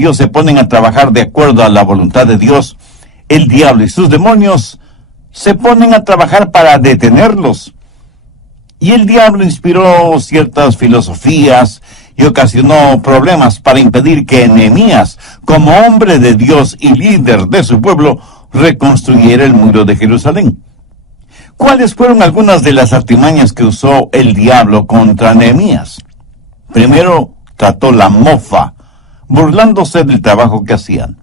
Dios se ponen a trabajar de acuerdo a la voluntad de Dios, el diablo y sus demonios se ponen a trabajar para detenerlos. Y el diablo inspiró ciertas filosofías y ocasionó problemas para impedir que Nehemías, como hombre de Dios y líder de su pueblo, reconstruyera el muro de Jerusalén. ¿Cuáles fueron algunas de las artimañas que usó el diablo contra Nehemías? Primero, trató la mofa, burlándose del trabajo que hacían.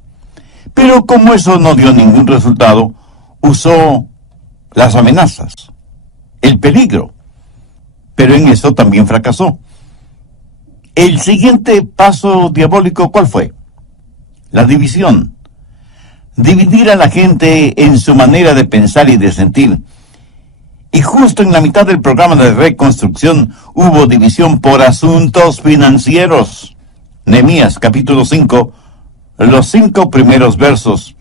Pero como eso no dio ningún resultado, usó las amenazas, el peligro. Pero en eso también fracasó. El siguiente paso diabólico, ¿cuál fue? La división. Dividir a la gente en su manera de pensar y de sentir. Y justo en la mitad del programa de reconstrucción hubo división por asuntos financieros. Nehemías capítulo 5, los 5 primeros versos.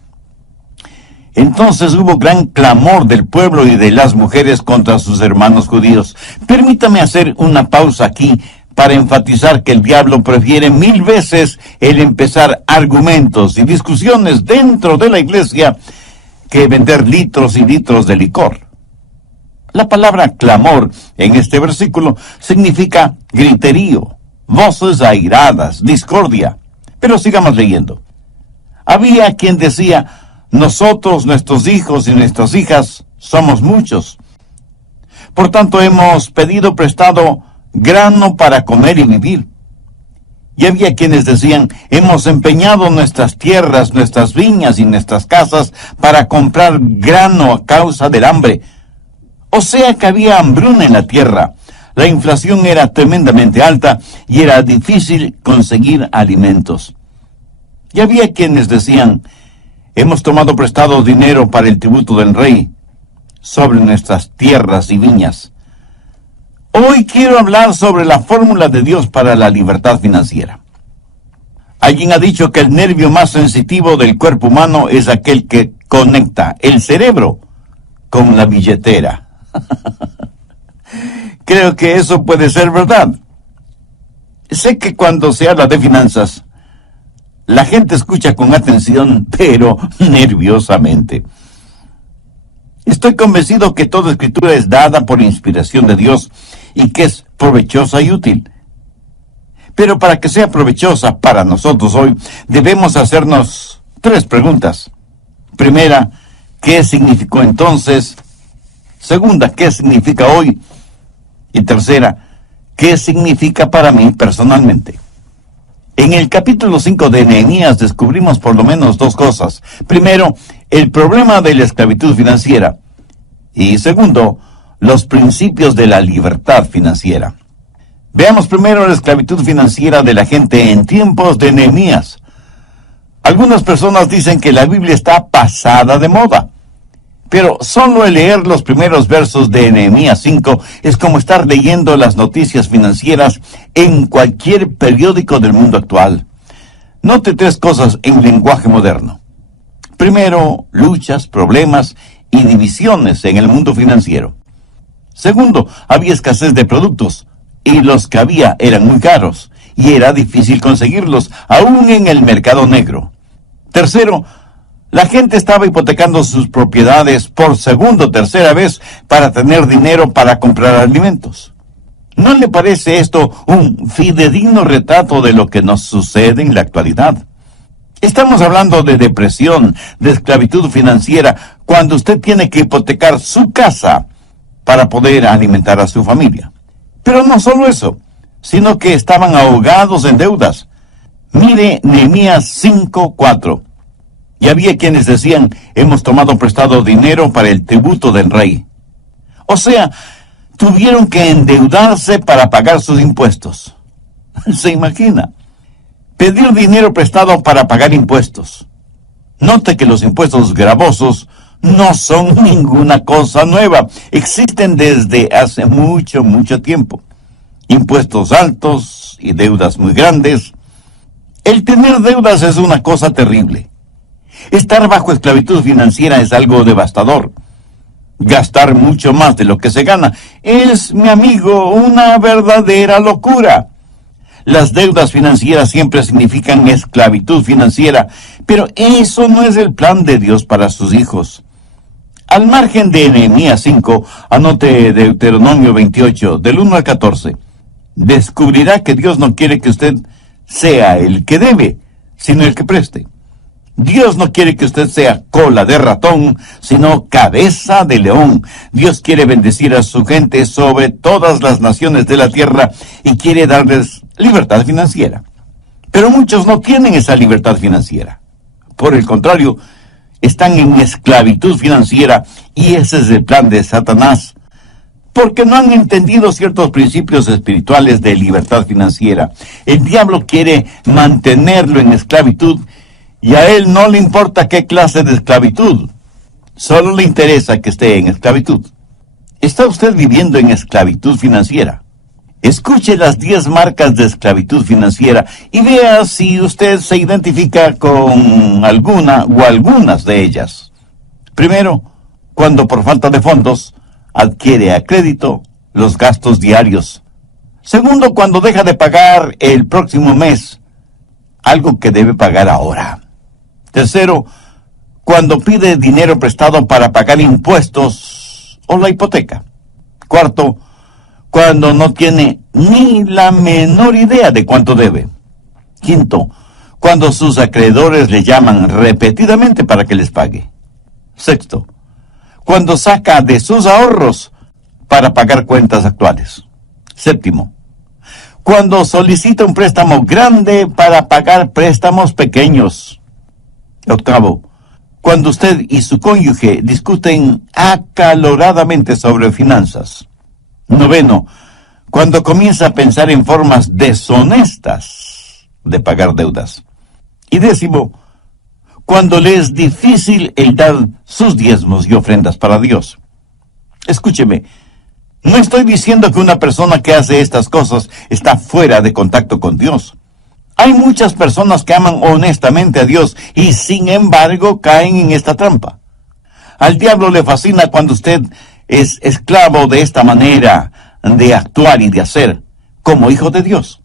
Entonces hubo gran clamor del pueblo y de las mujeres contra sus hermanos judíos. Permítame hacer una pausa aquí para enfatizar que el diablo prefiere 1000 veces el empezar argumentos y discusiones dentro de la iglesia que vender litros y litros de licor. La palabra clamor en este versículo significa griterío, voces airadas, discordia. Pero sigamos leyendo. Había quien decía: nosotros, nuestros hijos y nuestras hijas, somos muchos. Por tanto, hemos pedido prestado grano para comer y vivir. Y había quienes decían: hemos empeñado nuestras tierras, nuestras viñas y nuestras casas para comprar grano a causa del hambre. O sea que había hambruna en la tierra. La inflación era tremendamente alta y era difícil conseguir alimentos. Y había quienes decían: hemos tomado prestado dinero para el tributo del rey sobre nuestras tierras y viñas. Hoy quiero hablar sobre la fórmula de Dios para la libertad financiera. Alguien ha dicho que el nervio más sensitivo del cuerpo humano es aquel que conecta el cerebro con la billetera. Creo que eso puede ser verdad. Sé que cuando se habla de finanzas, la gente escucha con atención, pero nerviosamente. Estoy convencido que toda escritura es dada por inspiración de Dios y que es provechosa y útil. Pero para que sea provechosa para nosotros hoy, debemos hacernos 3 preguntas. Primera, ¿qué significó entonces? Segunda, ¿qué significa hoy? Y tercera, ¿qué significa para mí personalmente? En el capítulo 5 de Nehemías descubrimos por lo menos 2 cosas. Primero, el problema de la esclavitud financiera. Y segundo, los principios de la libertad financiera. Veamos primero la esclavitud financiera de la gente en tiempos de Nehemías. Algunas personas dicen que la Biblia está pasada de moda. Pero solo el leer los primeros versos de Nehemías 5 es como estar leyendo las noticias financieras en cualquier periódico del mundo actual. Note 3 cosas en lenguaje moderno. Primero, luchas, problemas y divisiones en el mundo financiero. Segundo, había escasez de productos y los que había eran muy caros y era difícil conseguirlos, aún en el mercado negro. Tercero, la gente estaba hipotecando sus propiedades por segunda o tercera vez para tener dinero para comprar alimentos. ¿No le parece esto un fidedigno retrato de lo que nos sucede en la actualidad? Estamos hablando de depresión, de esclavitud financiera, cuando usted tiene que hipotecar su casa para poder alimentar a su familia. Pero no solo eso, sino que estaban ahogados en deudas. Mire Nehemías 5:4. Y había quienes decían: hemos tomado prestado dinero para el tributo del rey. O sea, tuvieron que endeudarse para pagar sus impuestos. ¿Se imagina? Pedir dinero prestado para pagar impuestos. Note que los impuestos gravosos no son ninguna cosa nueva. Existen desde hace mucho, mucho tiempo. Impuestos altos y deudas muy grandes. El tener deudas es una cosa terrible. Estar bajo esclavitud financiera es algo devastador. Gastar mucho más de lo que se gana es, mi amigo, una verdadera locura. Las deudas financieras siempre significan esclavitud financiera, pero eso no es el plan de Dios para sus hijos. Al margen de Nehemías 5, anote Deuteronomio 28, del 1 al 14. Descubrirá que Dios no quiere que usted sea el que debe, sino el que preste. Dios no quiere que usted sea cola de ratón, sino cabeza de león. Dios quiere bendecir a su gente sobre todas las naciones de la tierra y quiere darles libertad financiera. Pero muchos no tienen esa libertad financiera. Por el contrario, están en esclavitud financiera y ese es el plan de Satanás, porque no han entendido ciertos principios espirituales de libertad financiera. El diablo quiere mantenerlo en esclavitud y a él no le importa qué clase de esclavitud, solo le interesa que esté en esclavitud. ¿Está usted viviendo en esclavitud financiera? Escuche las 10 marcas de esclavitud financiera y vea si usted se identifica con alguna o algunas de ellas. Primero, cuando por falta de fondos adquiere a crédito los gastos diarios. Segundo, cuando deja de pagar el próximo mes algo que debe pagar ahora. Tercero, cuando pide dinero prestado para pagar impuestos o la hipoteca. Cuarto, cuando no tiene ni la menor idea de cuánto debe. Quinto, cuando sus acreedores le llaman repetidamente para que les pague. Sexto, cuando saca de sus ahorros para pagar cuentas actuales. Séptimo, cuando solicita un préstamo grande para pagar préstamos pequeños. Octavo, cuando usted y su cónyuge discuten acaloradamente sobre finanzas. Noveno, cuando comienza a pensar en formas deshonestas de pagar deudas. Y décimo, cuando le es difícil el dar sus diezmos y ofrendas para Dios. Escúcheme, no estoy diciendo que una persona que hace estas cosas está fuera de contacto con Dios. Hay muchas personas que aman honestamente a Dios y sin embargo caen en esta trampa. Al diablo le fascina cuando usted es esclavo de esta manera de actuar y de hacer, como hijo de Dios.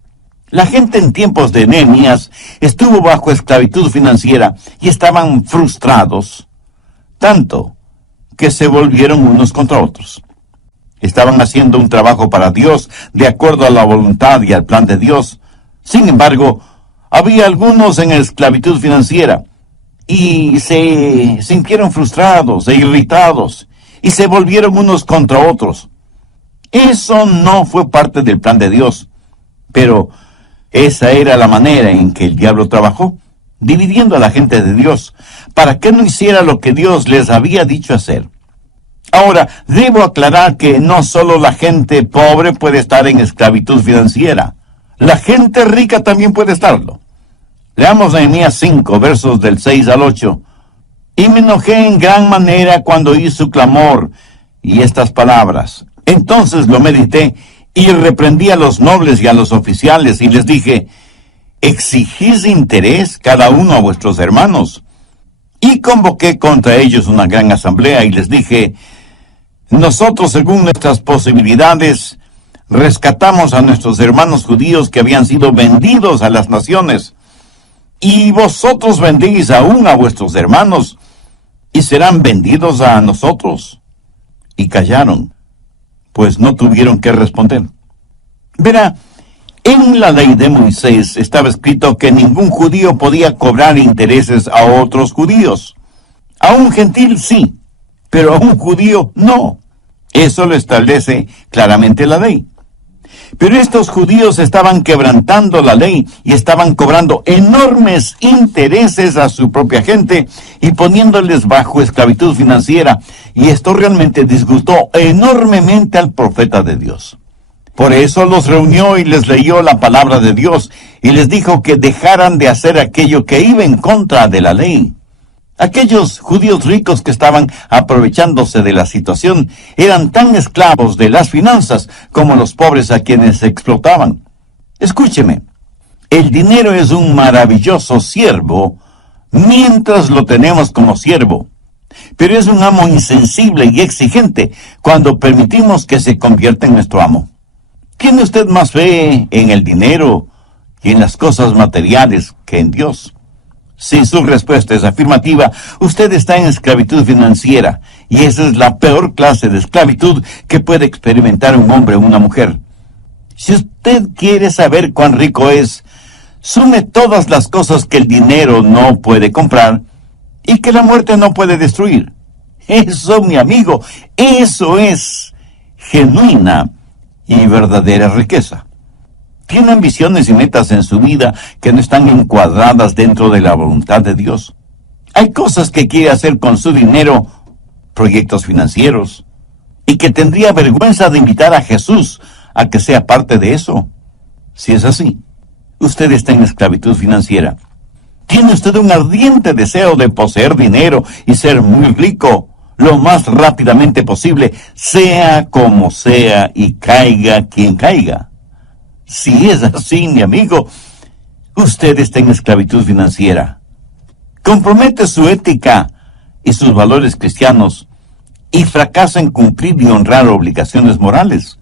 La gente en tiempos de Nehemías estuvo bajo esclavitud financiera y estaban frustrados, tanto que se volvieron unos contra otros. Estaban haciendo un trabajo para Dios de acuerdo a la voluntad y al plan de Dios. Sin embargo, había algunos en esclavitud financiera y se sintieron frustrados e irritados y se volvieron unos contra otros. Eso no fue parte del plan de Dios, pero esa era la manera en que el diablo trabajó, dividiendo a la gente de Dios, para que no hiciera lo que Dios les había dicho hacer. Ahora, debo aclarar que no solo la gente pobre puede estar en esclavitud financiera. La gente rica también puede estarlo. Leamos Nehemías 5, versos del 6 al 8. Y me enojé en gran manera cuando oí su clamor y estas palabras. Entonces lo medité y reprendí a los nobles y a los oficiales y les dije, exigís interés cada uno a vuestros hermanos. Y convoqué contra ellos una gran asamblea y les dije, nosotros según nuestras posibilidades rescatamos a nuestros hermanos judíos que habían sido vendidos a las naciones, y vosotros vendéis aún a vuestros hermanos, y serán vendidos a nosotros. Y callaron, pues no tuvieron que responder. Verá, en la ley de Moisés estaba escrito que ningún judío podía cobrar intereses a otros judíos. A un gentil sí, pero a un judío no. Eso lo establece claramente la ley. Pero estos judíos estaban quebrantando la ley y estaban cobrando enormes intereses a su propia gente y poniéndoles bajo esclavitud financiera. Y esto realmente disgustó enormemente al profeta de Dios. Por eso los reunió y les leyó la palabra de Dios y les dijo que dejaran de hacer aquello que iba en contra de la ley. Aquellos judíos ricos que estaban aprovechándose de la situación eran tan esclavos de las finanzas como los pobres a quienes explotaban. Escúcheme, el dinero es un maravilloso siervo mientras lo tenemos como siervo, pero es un amo insensible y exigente cuando permitimos que se convierta en nuestro amo. ¿Tiene usted más fe en el dinero y en las cosas materiales que en Dios. Si su respuesta es afirmativa, usted está en esclavitud financiera, y esa es la peor clase de esclavitud que puede experimentar un hombre o una mujer. Si usted quiere saber cuán rico es, sume todas las cosas que el dinero no puede comprar y que la muerte no puede destruir. Eso, mi amigo, eso es genuina y verdadera riqueza. Tiene ambiciones y metas en su vida que no están encuadradas dentro de la voluntad de Dios. Hay cosas que quiere hacer con su dinero, proyectos financieros, y que tendría vergüenza de invitar a Jesús a que sea parte de eso. Si es así, usted está en esclavitud financiera. Tiene usted un ardiente deseo de poseer dinero y ser muy rico lo más rápidamente posible, sea como sea y caiga quien caiga. Si es así, mi amigo, usted está en esclavitud financiera. Compromete su ética y sus valores cristianos y fracasa en cumplir y honrar obligaciones morales.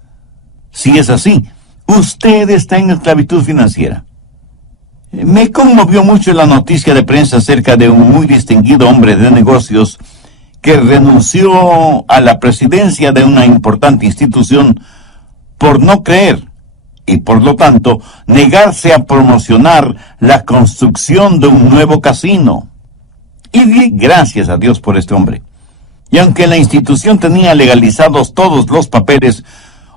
Si es así, usted está en esclavitud financiera. Me conmovió mucho la noticia de prensa acerca de un muy distinguido hombre de negocios que renunció a la presidencia de una importante institución por no creer y por lo tanto negarse a promocionar la construcción de un nuevo casino. Y di gracias a Dios por este hombre. Y aunque la institución tenía legalizados todos los papeles,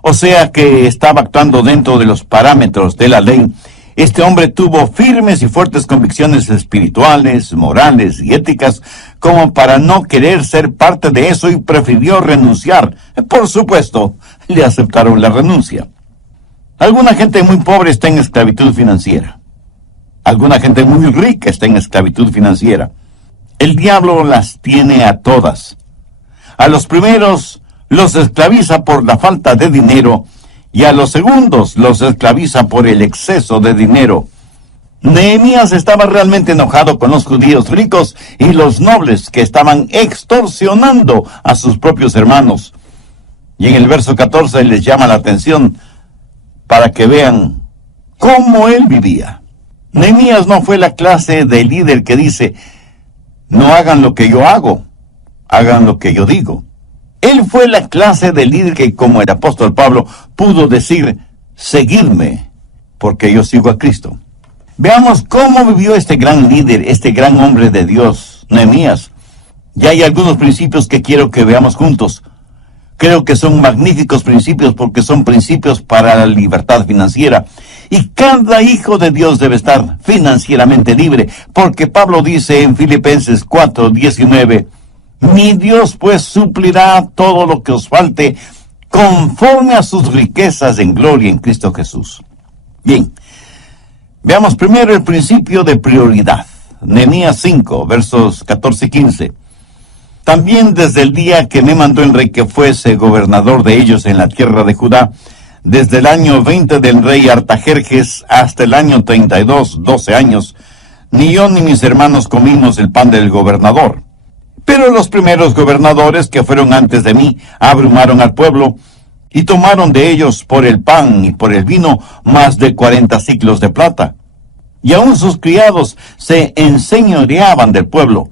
o sea que estaba actuando dentro de los parámetros de la ley, este hombre tuvo firmes y fuertes convicciones espirituales, morales y éticas como para no querer ser parte de eso y prefirió renunciar. Por supuesto, le aceptaron la renuncia. Alguna gente muy pobre está en esclavitud financiera. Alguna gente muy rica está en esclavitud financiera. El diablo las tiene a todas. A los primeros los esclaviza por la falta de dinero y a los segundos los esclaviza por el exceso de dinero. Nehemías estaba realmente enojado con los judíos ricos y los nobles que estaban extorsionando a sus propios hermanos. Y en el verso 14 les llama la atención para que vean cómo él vivía. Nehemías no fue la clase de líder que dice: no hagan lo que yo hago, hagan lo que yo digo. Él fue la clase de líder que, como el apóstol Pablo, pudo decir: seguidme, porque yo sigo a Cristo. Veamos cómo vivió este gran líder, este gran hombre de Dios, Nehemías. Ya hay algunos principios que quiero que veamos juntos. Creo que son magníficos principios porque son principios para la libertad financiera. Y cada hijo de Dios debe estar financieramente libre, porque Pablo dice en Filipenses 4:19, mi Dios pues suplirá todo lo que os falte conforme a sus riquezas en gloria en Cristo Jesús. Bien, veamos primero el principio de prioridad. Nehemías 5, versos 14 y 15. También desde el día que me mandó el rey que fuese gobernador de ellos en la tierra de Judá, desde el año 20 del rey Artajerjes hasta el año 32, 12 años, ni yo ni mis hermanos comimos el pan del gobernador. Pero los primeros gobernadores que fueron antes de mí abrumaron al pueblo y tomaron de ellos por el pan y por el vino más de 40 siclos de plata. Y aun sus criados se enseñoreaban del pueblo.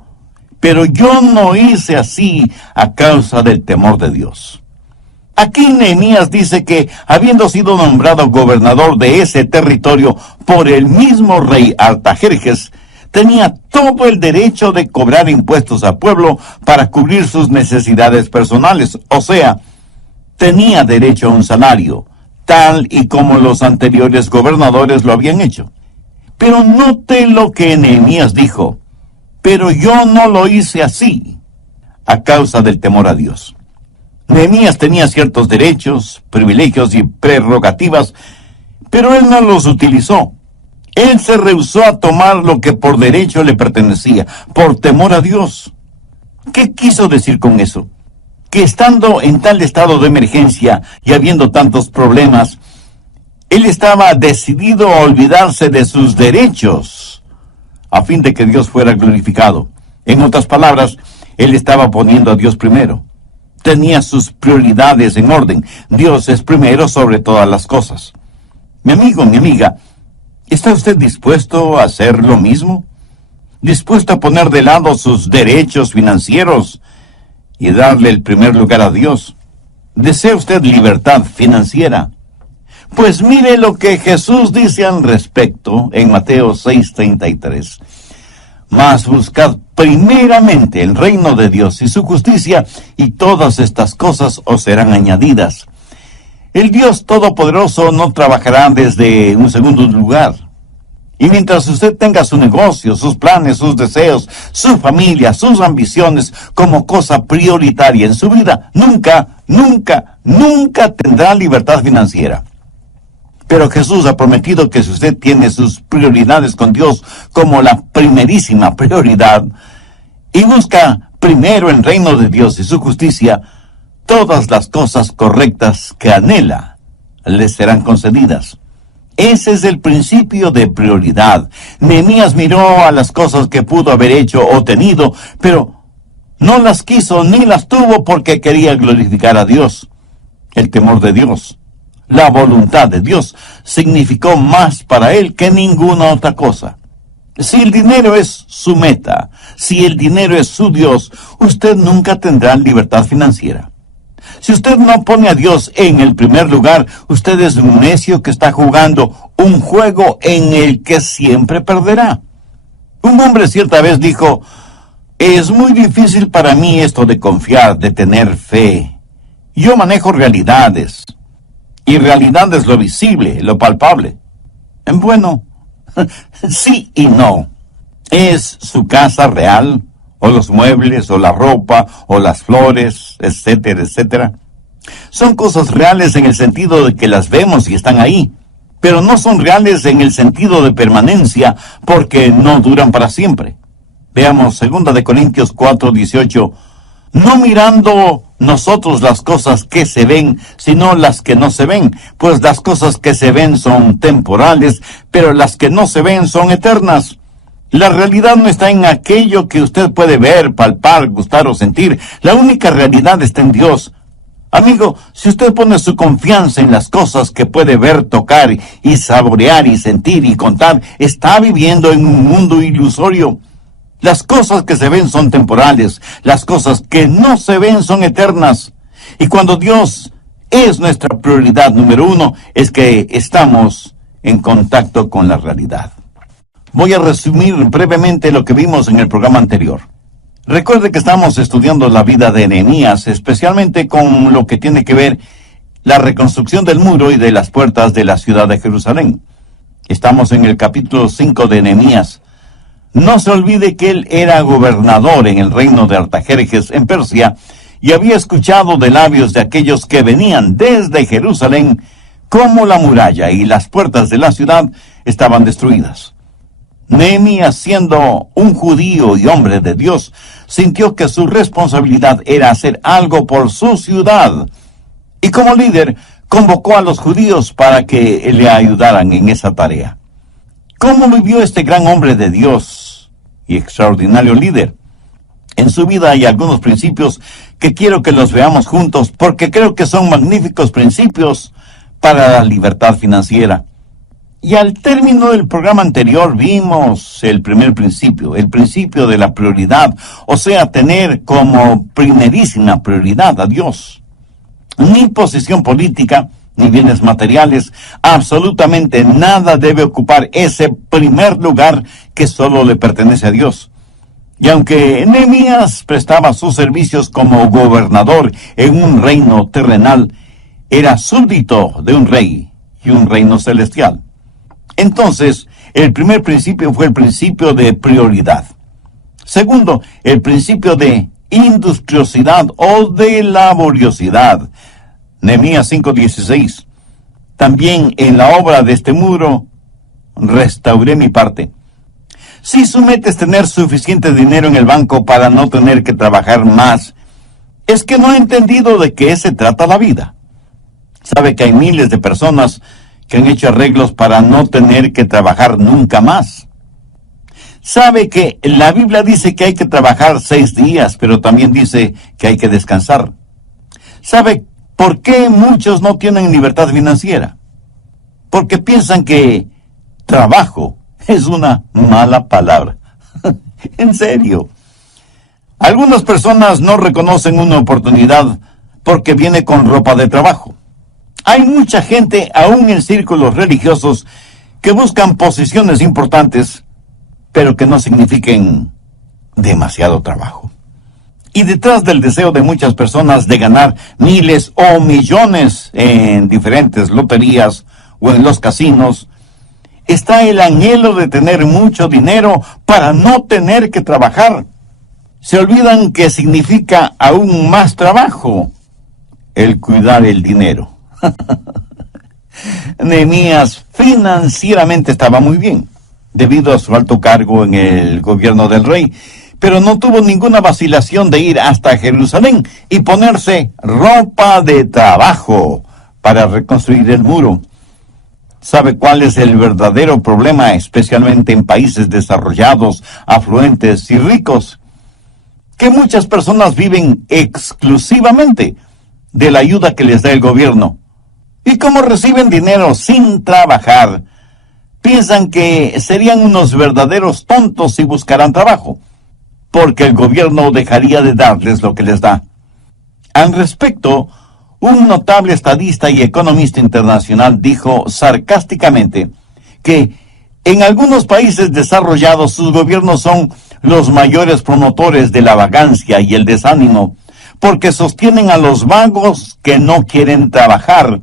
Pero yo no hice así a causa del temor de Dios. Aquí Nehemías dice que, habiendo sido nombrado gobernador de ese territorio por el mismo rey Artajerjes, tenía todo el derecho de cobrar impuestos al pueblo para cubrir sus necesidades personales. O sea, tenía derecho a un salario, tal y como los anteriores gobernadores lo habían hecho. Pero note lo que Nehemías dijo: pero yo no lo hice así, a causa del temor a Dios. Nehemías tenía ciertos derechos, privilegios y prerrogativas, pero él no los utilizó. Él se rehusó a tomar lo que por derecho le pertenecía, por temor a Dios. ¿Qué quiso decir con eso? Que estando en tal estado de emergencia y habiendo tantos problemas, él estaba decidido a olvidarse de sus derechos, a fin de que Dios fuera glorificado. En otras palabras, él estaba poniendo a Dios primero. Tenía sus prioridades en orden. Dios es primero sobre todas las cosas. Mi amigo, mi amiga, ¿Está usted dispuesto a hacer lo mismo? ¿Dispuesto a poner de lado sus derechos financieros y darle el primer lugar a Dios? ¿Desea usted libertad financiera? Pues mire lo que Jesús dice al respecto en Mateo 6:33. Mas buscad primeramente el reino de Dios y su justicia, y todas estas cosas os serán añadidas. El Dios Todopoderoso no trabajará desde un segundo lugar. Y mientras usted tenga su negocio, sus planes, sus deseos, su familia, sus ambiciones como cosa prioritaria en su vida, nunca tendrá libertad financiera. Pero Jesús ha prometido que si usted tiene sus prioridades con Dios como la primerísima prioridad, y busca primero el reino de Dios y su justicia, todas las cosas correctas que anhela le serán concedidas. Ese es el principio de prioridad. Nehemías miró a las cosas que pudo haber hecho o tenido, pero no las quiso ni las tuvo porque quería glorificar a Dios. El temor de Dios, la voluntad de Dios, significó más para él que ninguna otra cosa. Si el dinero es su meta, si el dinero es su Dios, usted nunca tendrá libertad financiera. Si usted no pone a Dios en el primer lugar, usted es un necio que está jugando un juego en el que siempre perderá. Un hombre cierta vez dijo: es muy difícil para mí esto de confiar, de tener fe. Yo manejo realidades, y realidad es lo visible, lo palpable. Bueno, sí y no. ¿Es su casa real? ¿O los muebles, o la ropa, o las flores, etcétera, etcétera? Son cosas reales en el sentido de que las vemos y están ahí, pero no son reales en el sentido de permanencia, porque no duran para siempre. Veamos 2 de Corintios 4:18. No mirando nosotros las cosas que se ven, sino las que no se ven, pues las cosas que se ven son temporales, pero las que no se ven son eternas. La realidad no está en aquello que usted puede ver, palpar, gustar o sentir. La única realidad está en Dios. Amigo, si usted pone su confianza en las cosas que puede ver, tocar y saborear y sentir y contar, está viviendo en un mundo ilusorio. Las cosas que se ven son temporales, las cosas que no se ven son eternas. Y cuando Dios es nuestra prioridad número uno, es que estamos en contacto con la realidad. Voy a resumir brevemente lo que vimos en el programa anterior. Recuerde que estamos estudiando la vida de Nehemías, especialmente con lo que tiene que ver la reconstrucción del muro y de las puertas de la ciudad de Jerusalén. Estamos en el capítulo 5 de Nehemías. No se olvide que él era gobernador en el reino de Artajerjes en Persia y había escuchado de labios de aquellos que venían desde Jerusalén cómo la muralla y las puertas de la ciudad estaban destruidas. Nehemías, siendo un judío y hombre de Dios, sintió que su responsabilidad era hacer algo por su ciudad. Y como líder, convocó a los judíos para que le ayudaran en esa tarea. ¿Cómo vivió este gran hombre de Dios y extraordinario líder? En su vida hay algunos principios que quiero que los veamos juntos, porque creo que son magníficos principios para la libertad financiera. Y al término del programa anterior vimos el primer principio, el principio de la prioridad, o sea, tener como primerísima prioridad a Dios. Ni posición política, ni bienes materiales, absolutamente nada debe ocupar ese primer lugar que solo le pertenece a Dios. Y aunque Nehemías prestaba sus servicios como gobernador en un reino terrenal, era súbdito de un rey y un reino celestial. Entonces, el primer principio fue el principio de prioridad. Segundo, el principio de industriosidad o de laboriosidad. Nehemías 5:16. También en la obra de este muro restauré mi parte. Si su meta es tener suficiente dinero en el banco para no tener que trabajar más, es que no ha entendido de qué se trata la vida. Sabe que hay miles de personas que han hecho arreglos para no tener que trabajar nunca más. Sabe que la Biblia dice que hay que trabajar 6 días, pero también dice que hay que descansar. ¿Sabe por qué muchos no tienen libertad financiera? Porque piensan que trabajo es una mala palabra. En serio. Algunas personas no reconocen una oportunidad porque viene con ropa de trabajo. Hay mucha gente, aún en círculos religiosos, que buscan posiciones importantes, pero que no signifiquen demasiado trabajo. Y detrás del deseo de muchas personas de ganar miles o millones en diferentes loterías o en los casinos, está el anhelo de tener mucho dinero para no tener que trabajar. Se olvidan que significa aún más trabajo el cuidar el dinero. Nehemías financieramente estaba muy bien, debido a su alto cargo en el gobierno del rey, pero no tuvo ninguna vacilación de ir hasta Jerusalén y ponerse ropa de trabajo para reconstruir el muro. ¿Sabe cuál es el verdadero problema, especialmente en países desarrollados, afluentes y ricos? Que muchas personas viven exclusivamente de la ayuda que les da el gobierno. Y como reciben dinero sin trabajar, piensan que serían unos verdaderos tontos si buscaran trabajo, porque el gobierno dejaría de darles lo que les da. Al respecto, un notable estadista y economista internacional dijo sarcásticamente que en algunos países desarrollados sus gobiernos son los mayores promotores de la vagancia y el desánimo, porque sostienen a los vagos que no quieren trabajar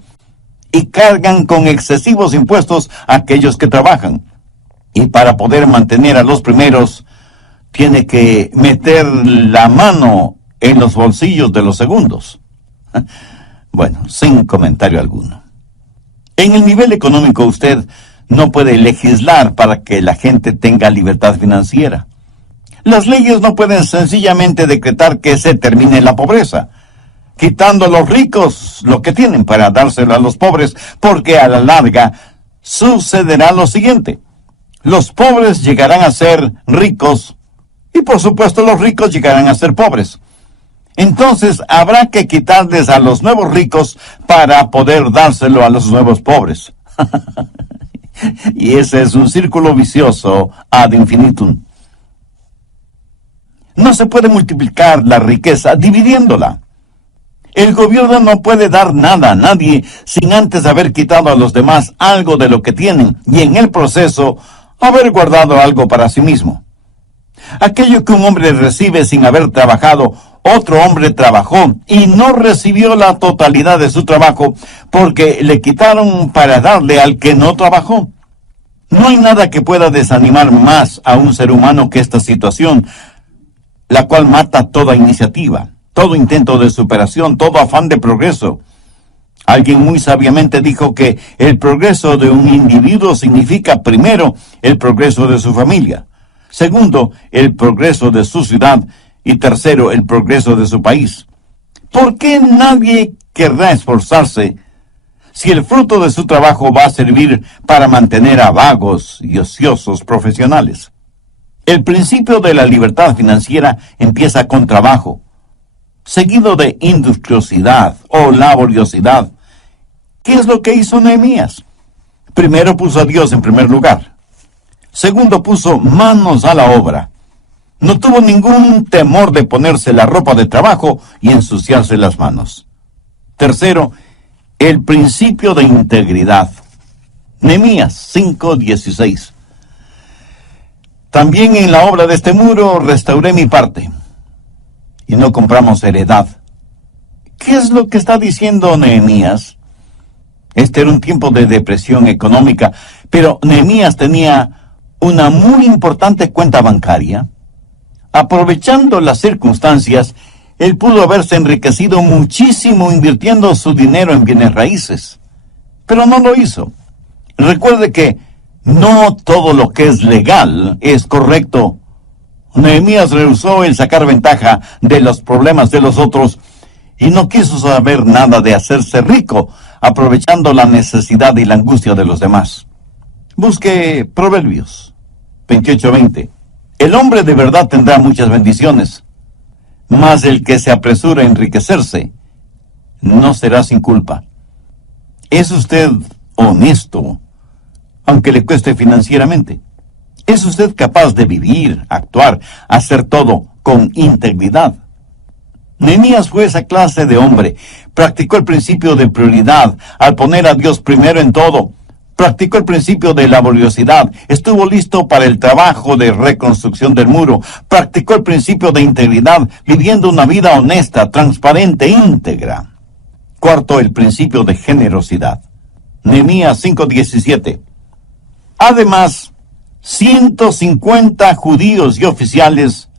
y cargan con excesivos impuestos a aquellos que trabajan. Y para poder mantener a los primeros, tiene que meter la mano en los bolsillos de los segundos. Bueno, sin comentario alguno. En el nivel económico usted no puede legislar para que la gente tenga libertad financiera. Las leyes no pueden sencillamente decretar que se termine la pobreza, quitando a los ricos lo que tienen para dárselo a los pobres, porque a la larga sucederá lo siguiente. Los pobres llegarán a ser ricos y por supuesto los ricos llegarán a ser pobres. Entonces habrá que quitarles a los nuevos ricos para poder dárselo a los nuevos pobres. Y ese es un círculo vicioso ad infinitum. No se puede multiplicar la riqueza dividiéndola. El gobierno no puede dar nada a nadie sin antes haber quitado a los demás algo de lo que tienen y en el proceso haber guardado algo para sí mismo. Aquello que un hombre recibe sin haber trabajado, otro hombre trabajó y no recibió la totalidad de su trabajo porque le quitaron para darle al que no trabajó. No hay nada que pueda desanimar más a un ser humano que esta situación, la cual mata toda iniciativa, todo intento de superación, todo afán de progreso. Alguien muy sabiamente dijo que el progreso de un individuo significa, primero, el progreso de su familia, segundo, el progreso de su ciudad y tercero, el progreso de su país. ¿Por qué nadie querrá esforzarse si el fruto de su trabajo va a servir para mantener a vagos y ociosos profesionales? El principio de la libertad financiera empieza con trabajo, seguido de industriosidad o laboriosidad. ¿Qué es lo que hizo Nehemías? Primero puso a Dios en primer lugar. Segundo, puso manos a la obra. No tuvo ningún temor de ponerse la ropa de trabajo y ensuciarse las manos. Tercero, el principio de integridad. Nehemías 5:16. También en la obra de este muro restauré mi parte, y no compramos heredad. ¿Qué es lo que está diciendo Nehemías? Este era un tiempo de depresión económica, pero Nehemías tenía una muy importante cuenta bancaria. Aprovechando las circunstancias, él pudo haberse enriquecido muchísimo invirtiendo su dinero en bienes raíces, pero no lo hizo. Recuerde que no todo lo que es legal es correcto. Nehemías rehusó el sacar ventaja de los problemas de los otros y no quiso saber nada de hacerse rico, aprovechando la necesidad y la angustia de los demás. Busque Proverbios 28:20. El hombre de verdad tendrá muchas bendiciones, mas el que se apresura a enriquecerse no será sin culpa. ¿Es usted honesto aunque le cueste financieramente. ¿Es usted capaz de vivir, actuar, hacer todo con integridad? Nehemías fue esa clase de hombre. Practicó el principio de prioridad al poner a Dios primero en todo. Practicó el principio de laboriosidad. Estuvo listo para el trabajo de reconstrucción del muro. Practicó el principio de integridad, viviendo una vida honesta, transparente, íntegra. Cuarto, el principio de generosidad. Nehemías 5:17. Además, 150 judíos y oficiales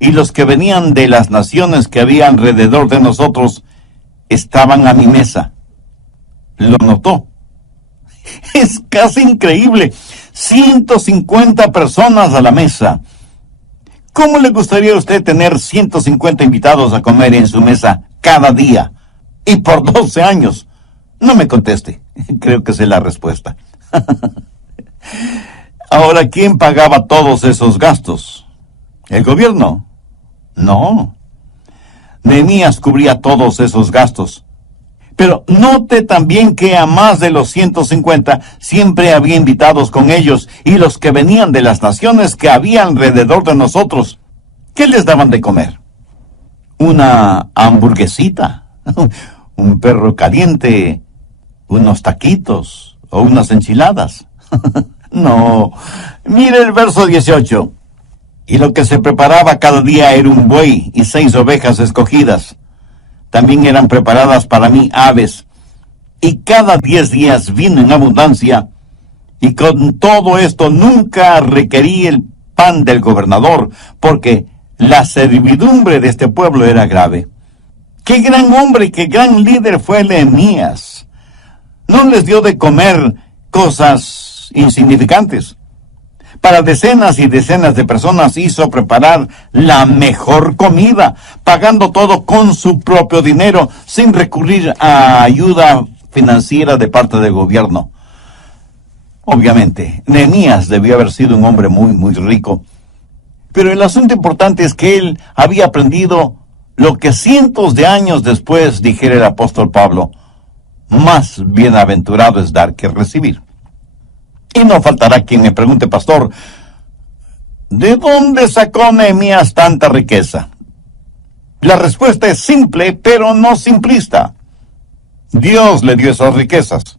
y los que venían de las naciones que había alrededor de nosotros estaban a mi mesa. Lo notó. Es casi increíble. 150 personas a la mesa. ¿Cómo le gustaría a usted tener 150 invitados a comer en su mesa cada día? Y por 12 años. No me conteste. Creo que sé la respuesta. Ahora, ¿quién pagaba todos esos gastos? ¿El gobierno? No. Nehemías cubría todos esos gastos. Pero note también que a más de los 150 siempre había invitados con ellos y los que venían de las naciones que había alrededor de nosotros. ¿Qué les daban de comer? ¿Una hamburguesita? ¿Un perro caliente? ¿Unos taquitos? ¿O unas enchiladas? No. Mire el verso 18. Y lo que se preparaba cada día era un buey y 6 ovejas escogidas. También eran preparadas para mí aves. Y cada 10 días vino en abundancia. Y con todo esto nunca requerí el pan del gobernador, porque la servidumbre de este pueblo era grave. ¡Qué gran hombre y qué gran líder fue Nehemías! No les dio de comer cosas insignificantes. Para decenas y decenas de personas hizo preparar la mejor comida, pagando todo con su propio dinero, sin recurrir a ayuda financiera de parte del gobierno. Obviamente, Nehemías debió haber sido un hombre muy rico. Pero el asunto importante es que él había aprendido lo que cientos de años después dijera el apóstol Pablo: más bienaventurado es dar que recibir. Y no faltará quien me pregunte: pastor, ¿de dónde sacó Nehemías tanta riqueza? La respuesta es simple, pero no simplista. Dios le dio esas riquezas.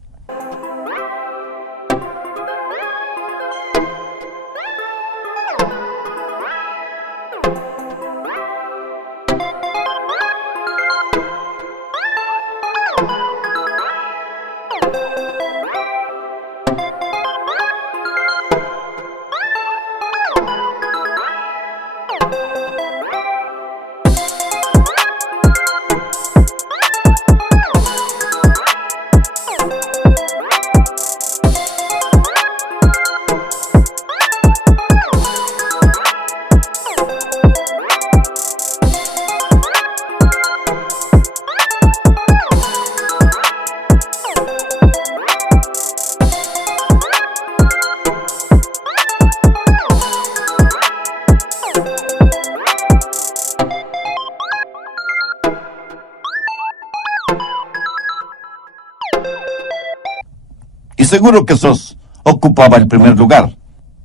Y seguro que Sos ocupaba el primer lugar.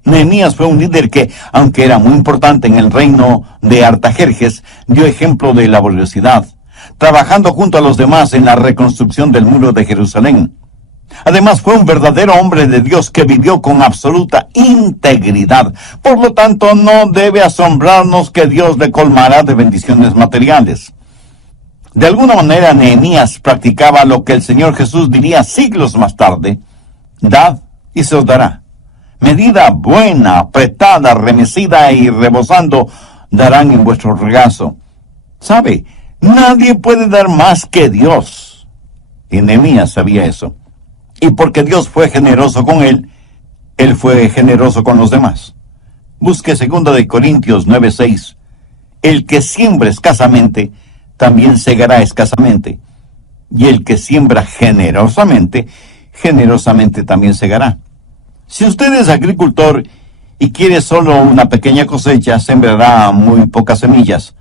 Nehemías fue un líder que, aunque era muy importante en el reino de Artajerjes, dio ejemplo de laboriosidad, trabajando junto a los demás en la reconstrucción del muro de Jerusalén. Además, fue un verdadero hombre de Dios que vivió con absoluta integridad. Por lo tanto, no debe asombrarnos que Dios le colmará de bendiciones materiales. De alguna manera, Nehemías practicaba lo que el Señor Jesús diría siglos más tarde: dad y se os dará. Medida buena, apretada, remecida y rebosando, darán en vuestro regazo. ¿Sabe? Nadie puede dar más que Dios. Y Nehemías sabía eso. Y porque Dios fue generoso con él fue generoso con los demás. Busque 2 de Corintios 9:6. El que siembra escasamente, también segará escasamente. Y el que siembra generosamente, generosamente también segará. Si usted es agricultor y quiere solo una pequeña cosecha, sembrará muy pocas semillas.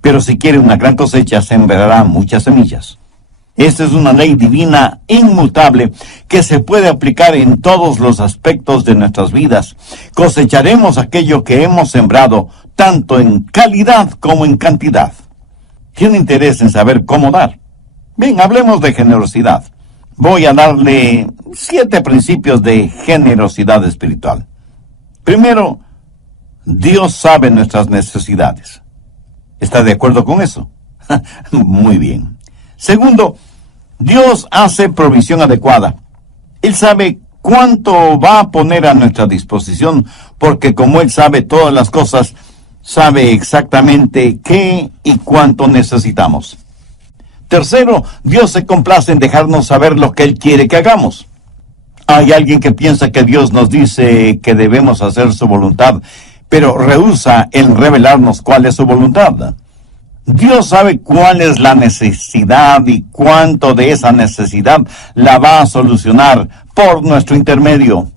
Pero si quiere una gran cosecha, sembrará muchas semillas. Esta es una ley divina inmutable que se puede aplicar en todos los aspectos de nuestras vidas. Cosecharemos aquello que hemos sembrado, tanto en calidad como en cantidad. ¿Tiene interés en saber cómo dar? Bien, hablemos de generosidad. Voy a darle 7 principios de generosidad espiritual. Primero, Dios sabe nuestras necesidades. ¿Está de acuerdo con eso? Muy bien. Segundo, Dios hace provisión adecuada. Él sabe cuánto va a poner a nuestra disposición, porque como Él sabe todas las cosas, sabe exactamente qué y cuánto necesitamos. Tercero, Dios se complace en dejarnos saber lo que Él quiere que hagamos. Hay alguien que piensa que Dios nos dice que debemos hacer su voluntad, pero rehúsa en revelarnos cuál es su voluntad. Dios sabe cuál es la necesidad y cuánto de esa necesidad la va a solucionar por nuestro intermedio.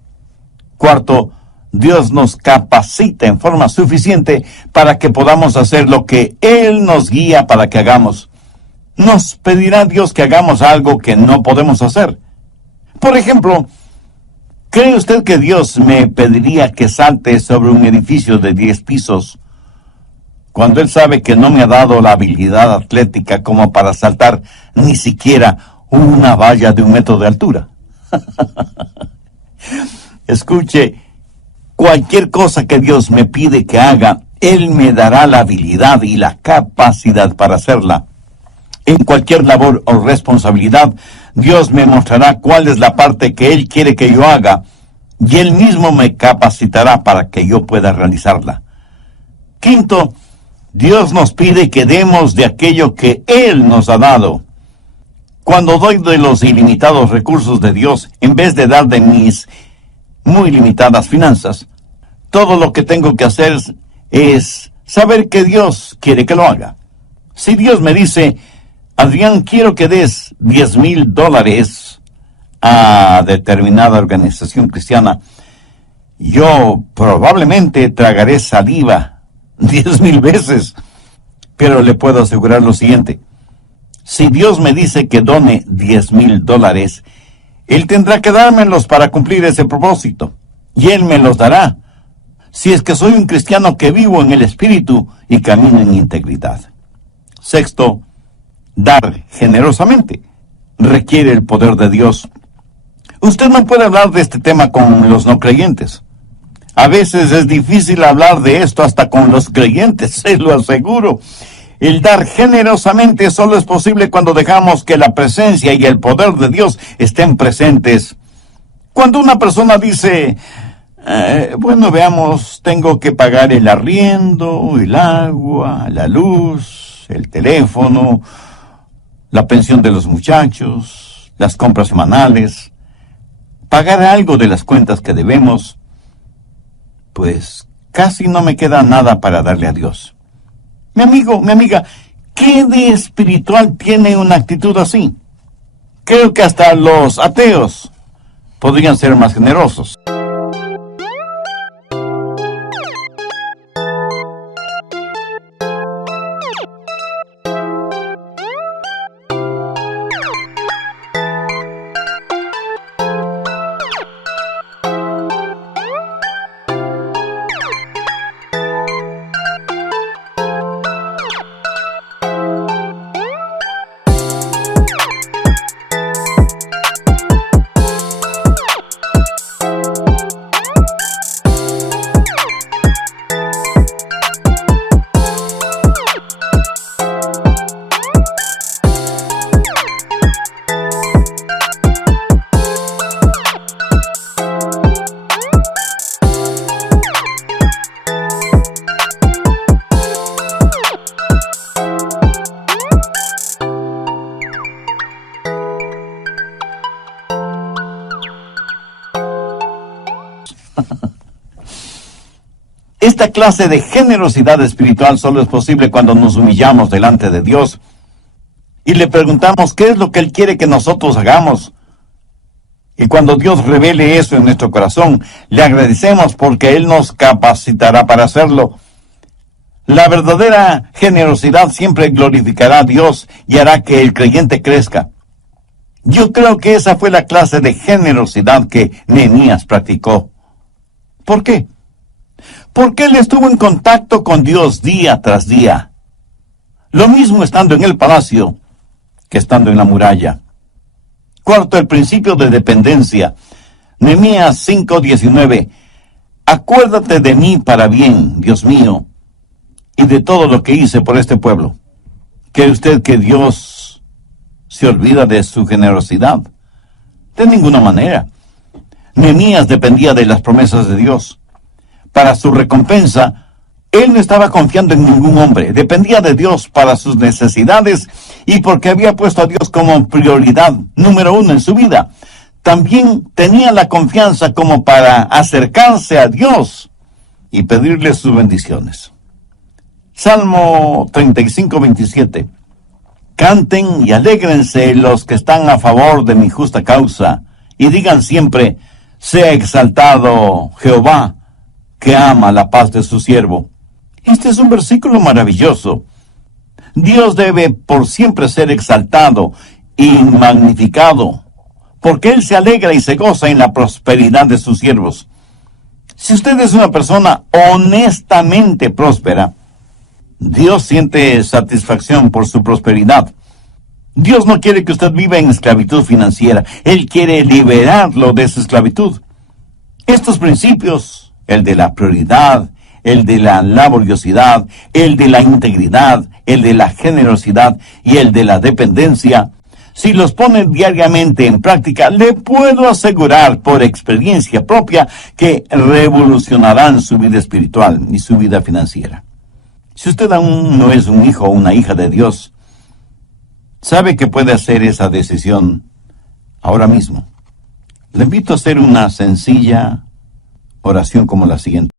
Cuarto, Dios nos capacita en forma suficiente para que podamos hacer lo que Él nos guía para que hagamos. Nos pedirá Dios que hagamos algo que no podemos hacer. Por ejemplo, ¿cree usted que Dios me pediría que salte sobre un edificio de 10 pisos cuando Él sabe que no me ha dado la habilidad atlética como para saltar ni siquiera una valla de 1 metro de altura? Escuche, cualquier cosa que Dios me pide que haga, Él me dará la habilidad y la capacidad para hacerla. En cualquier labor o responsabilidad, Dios me mostrará cuál es la parte que Él quiere que yo haga, y Él mismo me capacitará para que yo pueda realizarla. Quinto, Dios nos pide que demos de aquello que Él nos ha dado. Cuando doy de los ilimitados recursos de Dios, en vez de dar de mis muy limitadas finanzas, todo lo que tengo que hacer es saber que Dios quiere que lo haga. Si Dios me dice, Adrián, quiero que des $10,000 a determinada organización cristiana, yo probablemente tragaré saliva 10,000 veces, pero le puedo asegurar lo siguiente: si Dios me dice que done $10,000, Él tendrá que dármelos para cumplir ese propósito, y Él me los dará, si es que soy un cristiano que vivo en el Espíritu y camino en integridad. Sexto, dar generosamente requiere el poder de Dios. Usted no puede hablar de este tema con los no creyentes. A veces es difícil hablar de esto hasta con los creyentes, se lo aseguro. El dar generosamente solo es posible cuando dejamos que la presencia y el poder de Dios estén presentes. Cuando una persona dice, bueno, veamos, tengo que pagar el arriendo, el agua, la luz, el teléfono, la pensión de los muchachos, las compras semanales, pagar algo de las cuentas que debemos, pues casi no me queda nada para darle a Dios. Mi amigo, mi amiga, ¿qué de espiritual tiene una actitud así? Creo que hasta los ateos podrían ser más generosos. Esta clase de generosidad espiritual solo es posible cuando nos humillamos delante de Dios y le preguntamos qué es lo que Él quiere que nosotros hagamos. Y cuando Dios revele eso en nuestro corazón, le agradecemos porque Él nos capacitará para hacerlo. La verdadera generosidad siempre glorificará a Dios y hará que el creyente crezca. Yo creo que esa fue la clase de generosidad que Nehemías practicó. ¿Por qué? Porque él estuvo en contacto con Dios día tras día. Lo mismo estando en el palacio que estando en la muralla. Cuarto, el principio de dependencia. Nehemías 5:19. Acuérdate de mí para bien, Dios mío, y de todo lo que hice por este pueblo. ¿Cree usted que Dios se olvida de su generosidad? De ninguna manera. Nehemías dependía de las promesas de Dios. Para su recompensa, él no estaba confiando en ningún hombre. Dependía de Dios para sus necesidades y porque había puesto a Dios como prioridad número 1 en su vida. También tenía la confianza como para acercarse a Dios y pedirle sus bendiciones. Salmo 35:27. Canten y alégrense los que están a favor de mi justa causa, y digan siempre, sea exaltado Jehová, que ama la paz de su siervo. Este es un versículo maravilloso. Dios debe por siempre ser exaltado y magnificado, porque Él se alegra y se goza en la prosperidad de sus siervos. Si usted es una persona honestamente próspera, Dios siente satisfacción por su prosperidad. Dios no quiere que usted viva en esclavitud financiera. Él quiere liberarlo de esa esclavitud. Estos principios, el de la prioridad, el de la laboriosidad, el de la integridad, el de la generosidad y el de la dependencia, si los pone diariamente en práctica, le puedo asegurar por experiencia propia que revolucionarán su vida espiritual y su vida financiera. Si usted aún no es un hijo o una hija de Dios, sabe que puede hacer esa decisión ahora mismo. Le invito a hacer una sencilla oración como la siguiente.